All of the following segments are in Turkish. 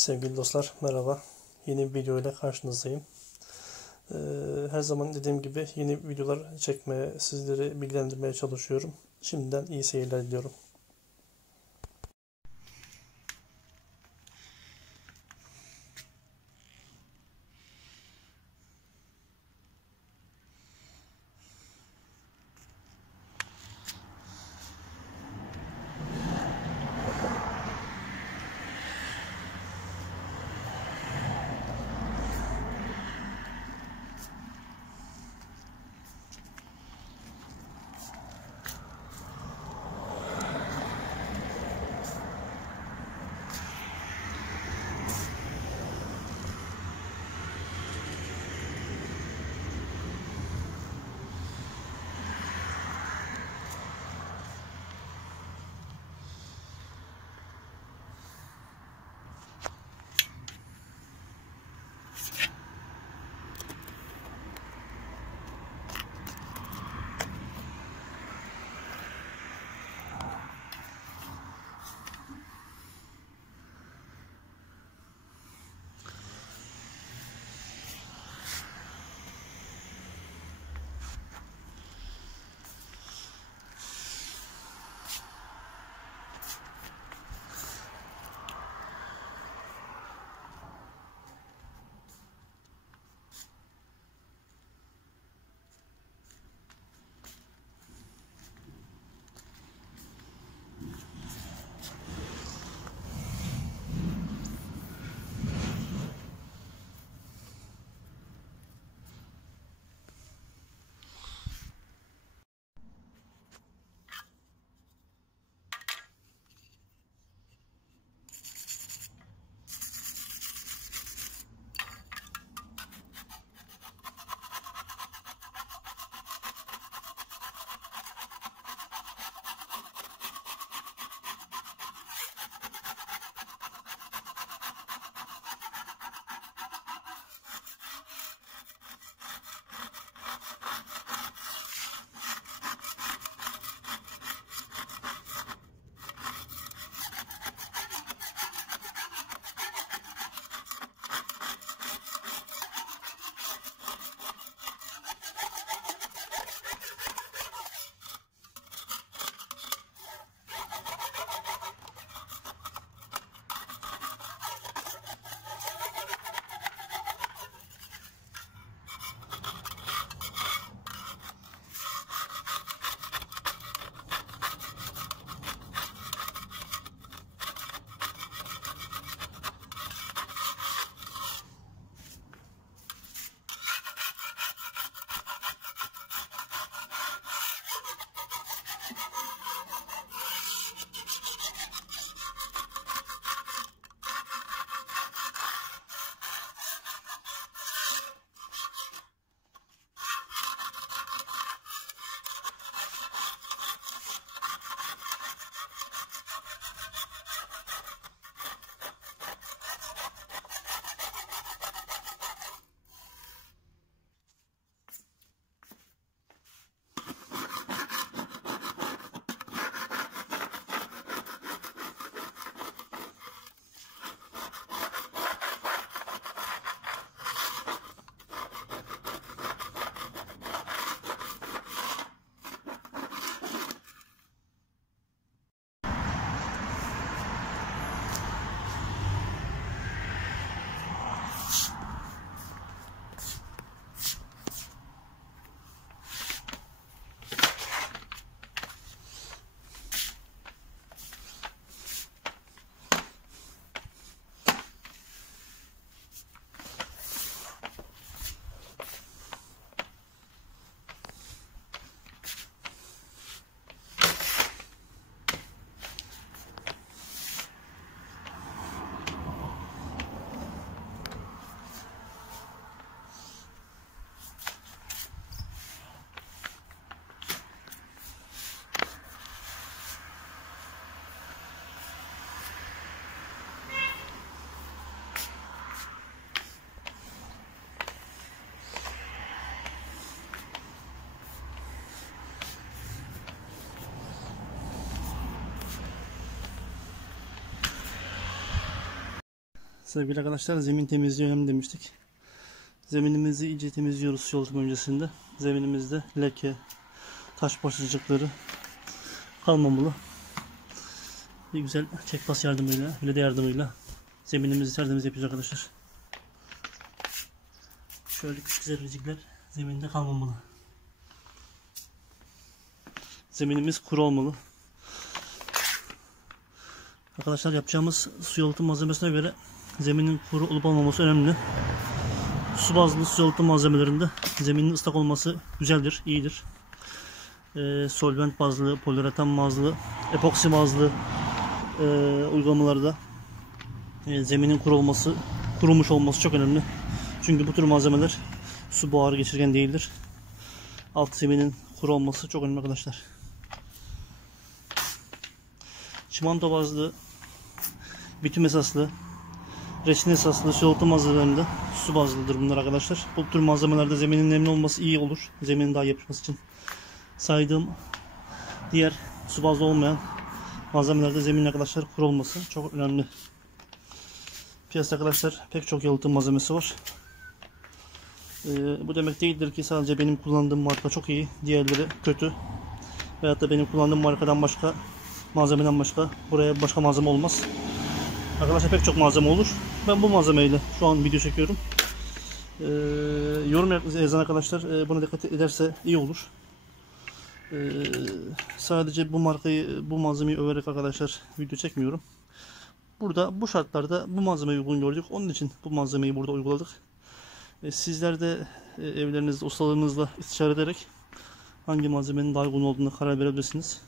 Sevgili dostlar, merhaba. Yeni bir video ile karşınızdayım. Her zaman dediğim gibi yeni videolar çekmeye, sizleri bilgilendirmeye çalışıyorum. Şimdiden iyi seyirler diliyorum. Sevgili arkadaşlar, zemin temizliği önemli demiştik. Zeminimizi iyice temizliyoruz su yalıtım öncesinde. Zeminimizde leke, taş parçacıkları kalmamalı. Bir güzel çekpas yardımıyla, bilede yardımıyla zeminimizi tertemiz yapıyoruz arkadaşlar. Şöyle küçük zerrecikler zeminde kalmamalı. Zeminimiz kuru olmalı. Arkadaşlar, yapacağımız su yalıtım malzemesine göre zeminin kuru olup olmaması önemli. Su bazlı su yalıtım malzemelerinde zeminin ıslak olması güzeldir, iyidir. Solvent bazlı, poliüretan bazlı, epoksi bazlı uygulamalarda zeminin kurumuş olması çok önemli. Çünkü bu tür malzemeler su buharı geçirgen değildir. Alt zeminin kuru olması çok önemli arkadaşlar. Çimento bazlı, bitum esaslı, reçin esaslı su yalıtım malzemelerinde su bazlıdır bunlar arkadaşlar. Bu tür malzemelerde zeminin nemli olması iyi olur. Zeminin daha yapışması için. Saydığım diğer su bazlı olmayan malzemelerde zeminin arkadaşlar kuru olması çok önemli. Piyasada arkadaşlar pek çok yalıtım malzemesi var. Bu demek değildir ki sadece benim kullandığım marka çok iyi, diğerleri kötü. Veyahut da benim kullandığım markadan başka, malzemeden başka, buraya başka malzeme olmaz. Arkadaşlar pek çok malzeme olur. Ben bu malzemeyle şu an video çekiyorum. Yorum yazan arkadaşlar buna dikkat ederse iyi olur. Sadece bu markayı, bu malzemeyi överek arkadaşlar video çekmiyorum. Burada bu şartlarda bu malzemeyi uygun gördük. Onun için bu malzemeyi burada uyguladık. Sizler de evlerinizde ustalarınızla istişare ederek hangi malzemenin daha uygun olduğunu karar verebilirsiniz.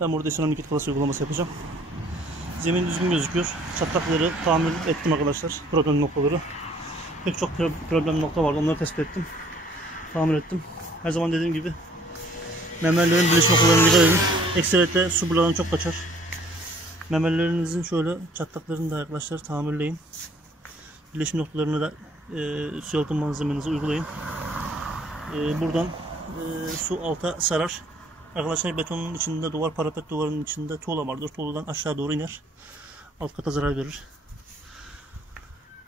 Ben burada isonomik kit klası uygulaması yapacağım. Zemin düzgün gözüküyor. Çatlakları tamir ettim arkadaşlar. Problem noktaları. Pek çok problem nokta vardı. Onları tespit ettim. Tamir ettim. Her zaman dediğim gibi memerlerin birleşim noktalarına dikkat edin. Ekseriyette su buradan çok kaçar. Memerlerinizin şöyle çatlaklarını da arkadaşlar tamirleyin. Birleşim noktalarını da su yalıtım malzemenizi uygulayın. Buradan su alta sarar. Arkadaşlar betonun içinde, duvar parapet duvarının içinde tuğla vardır. Tuğladan aşağı doğru iner. Alt kata zarar verir.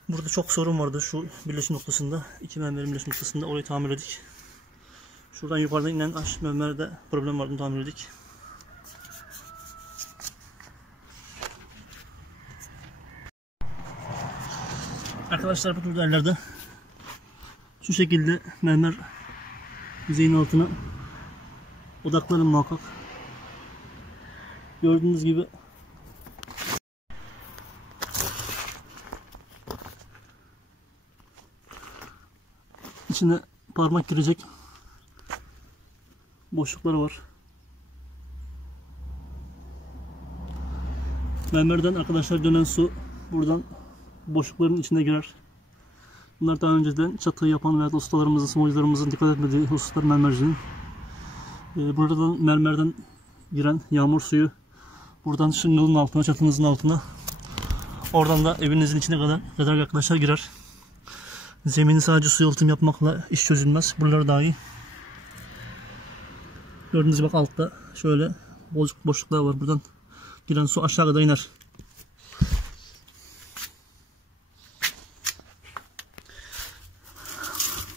Burada çok sorun vardı şu birleşim noktasında. İki mermerin birleşim noktasında, orayı tamir ettik. Şuradan yukarıdan inen mermerde problem vardı, tamir ettik. Arkadaşlar bu tür yerlerde şu şekilde mermer yüzeyin altına odaklanın muhakkak. Gördüğünüz gibi içine parmak girecek boşlukları var. Mermerden arkadaşlar dönen su buradan boşlukların içine girer. Bunlar daha önceden çatıyı yapan veya ustalarımızın, smoycularımızın dikkat etmediği hususlar mermercinin. Buradan mermerden giren yağmur suyu buradan şıngılın altına, çatınızın altına, oradan da evinizin içine kadar arkadaşlar girer. Zemini sadece su yalıtım yapmakla iş çözülmez. Buraları dahi. Gördüğünüz gibi bak altta şöyle boşluklar var. Buradan giren su aşağı kadar iner.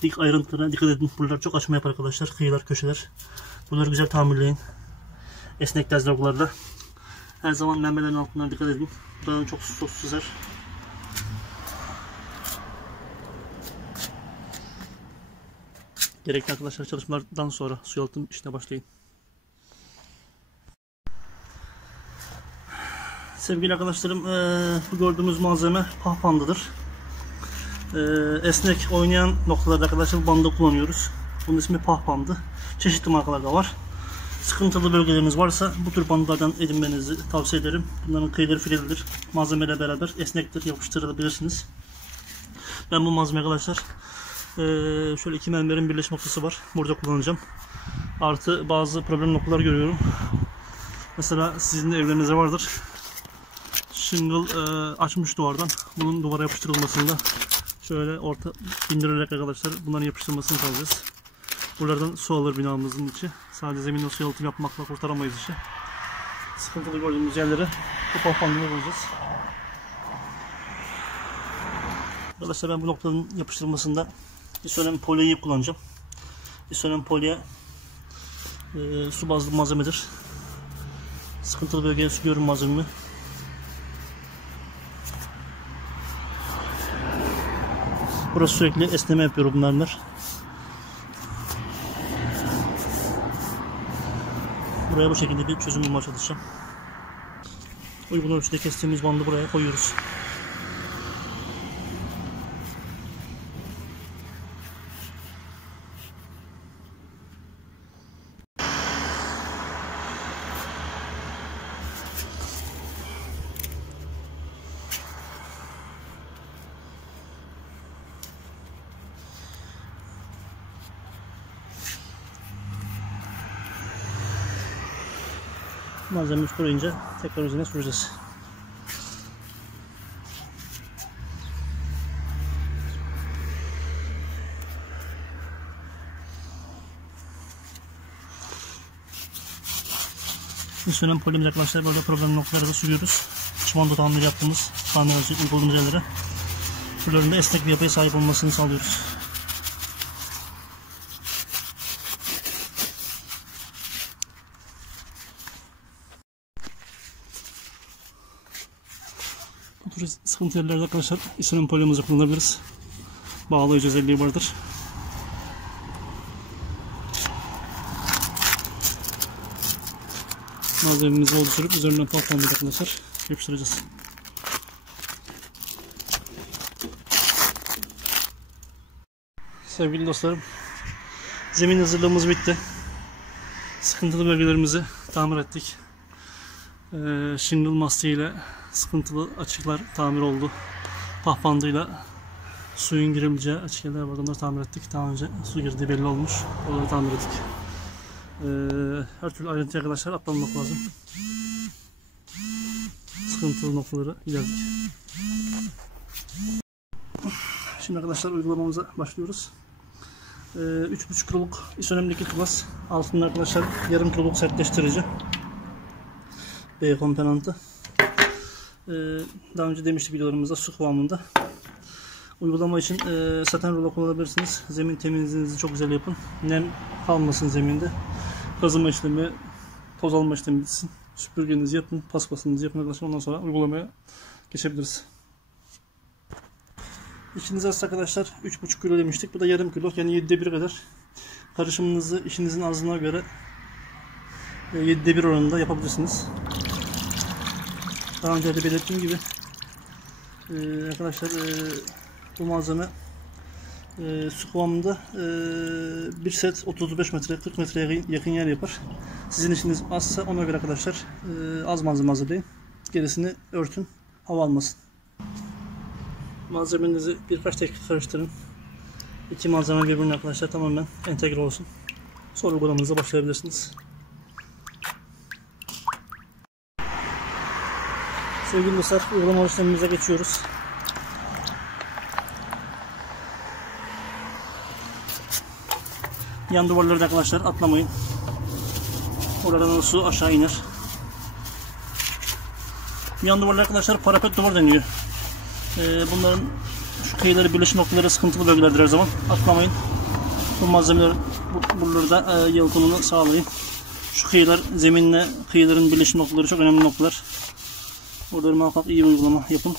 Dik ayrıntılarına dikkat edin. Buralar çok açma yapar arkadaşlar. Kıyılar, köşeler. Bunları güzel tamirleyin. Esnek dezloglarla. Her zaman mermerlerin altından dikkat edin. Buradan çok sızar. Gerekli arkadaşlar çalışmalardan sonra su yalıtım işine başlayın. Sevgili arkadaşlarım, bu gördüğümüz malzeme pah bandıdır. Esnek oynayan noktalarda arkadaşlar bu bandı kullanıyoruz. Bunun ismi pah bandı. Çeşitli markalarda var. Sıkıntılı bölgeleriniz varsa bu tür bandlardan edinmenizi tavsiye ederim. Bunların kıyıları filelidir. Malzemeyle beraber esnektir, yapıştırabilirsiniz. Ben bu malzeme arkadaşlar şöyle iki mermerin birleşim noktası var. Burada kullanacağım. Artı bazı problem noktalar görüyorum. Mesela sizin de evlerinizde vardır. Shingle açmış duvardan. Bunun duvara yapıştırılmasında şöyle orta indirerek arkadaşlar bunların yapıştırılmasını sağlayacağız. Buralardan su alır binamızın içi. Sadece zeminle su yalıtım yapmakla kurtaramayız işi. Sıkıntılı gördüğümüz yerlere bu pah bandını koyacağız. Arkadaşlar ben bu noktanın yapıştırılmasında isolen poliyi kullanacağım. İsolen poliye su bazlı malzemedir. Sıkıntılı bölgeye sürüyorum malzememi. Burası sürekli esneme yapıyor bu mermer. Buraya bu şekilde bir çözüm bulmaya çalışacağım. Uygun ölçüde kestiğimiz bandı buraya koyuyoruz. Malzememiz kuruyunca tekrar üzerine süreceğiz. İnsülen polimiz arkadaşlar böyle problem noktalara da sürüyoruz. Çimento tamiri yaptığımız, tamir uyguladığımız yerlere. Şuralarında esnek bir yapıya sahip olmasını sağlıyoruz. Bu tür sıkıntı yerlerde arkadaşlar insülen polimizi kullanabiliriz. Bağlayıcı özelliği vardır. Malzememizi oluşturup üzerinden patlamayı arkadaşlar yapıştıracağız. Sevgili dostlarım, zemin hazırlığımız bitti. Sıkıntılı bölgelerimizi tamir ettik. Shingle mastiğiyle sıkıntılı açıklar tamir oldu. Pah bandıyla suyun girebileceği açık yerler var. Onları tamir ettik. Daha önce su girdiği belli olmuş. Onları tamir ettik. Her türlü ayrıntıya arkadaşlar atlanmak lazım. Sıkıntılı noktaları ilerledik. Şimdi arkadaşlar uygulamamıza başlıyoruz. 3,5 kiloluk isonem likit plus. Altında arkadaşlar yarım kiloluk sertleştirici. B komponentı. Daha önce demiştik videolarımızda su kıvamında. Uygulama için saten rulo kullanabilirsiniz. Zemin temizliğinizi çok güzel yapın. Nem kalmasın zeminde. Kazıma işlemi, toz alma işlemi bitsin. Süpürgenizi yapın, paspasınızı yapın arkadaşlar. Ondan sonra uygulamaya geçebiliriz. İşiniz az arkadaşlar 3,5 kilo demiştik. Bu da yarım kilo, yani 7'de 1 kadar. Karışımınızı işinizin azlığına göre 7'de 1 oranında yapabilirsiniz. Daha önce de belirttiğim gibi arkadaşlar bu malzeme su kıvamında bir set 35 metre 40 metreye yakın yer yapar. Sizin işiniz azsa ona göre arkadaşlar az malzeme hazırlayın. Gerisini örtün, hava almasın. Malzemenizi birkaç dakika karıştırın. İki malzeme birbirine arkadaşlar tamamen entegre olsun. Sonra uygulamanıza başlayabilirsiniz. Sevgili dostlar, uygulama işlemimize geçiyoruz. Yan duvarları da arkadaşlar atlamayın. Oradan su aşağı iner. Yan duvarlar arkadaşlar parapet duvar deniyor. Bunların şu kıyıları, birleşim noktaları sıkıntılı bölgelerdir her zaman. Atlamayın. Bu malzemeler buraları da yalıtımını sağlayın. Şu kıyılar, zeminle kıyıların birleşim noktaları çok önemli noktalar. Buraları muhakkak iyi bir uygulama yapın.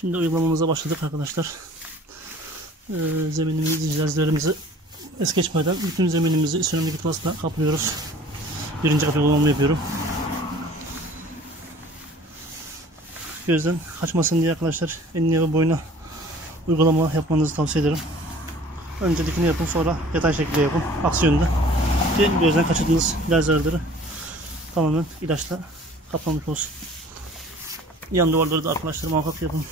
Şimdi uygulamamıza başladık arkadaşlar. zeminimizi, cihazlarımızı es geçmeden bütün zeminimizi seramik plasla kaplıyoruz. Birinci kat uygulamamı yapıyorum. Gözden kaçmasın diye arkadaşlar enine ve boyuna uygulama yapmanızı tavsiye ederim. Önce dikini yapın, sonra yatay şekilde yapın. Aksi yönde. Ki gözden kaçırdığınız lazerleri tamamen ilaçla kaplamış olsun. Yan duvarları da arkadaşlar muhakkak yapın.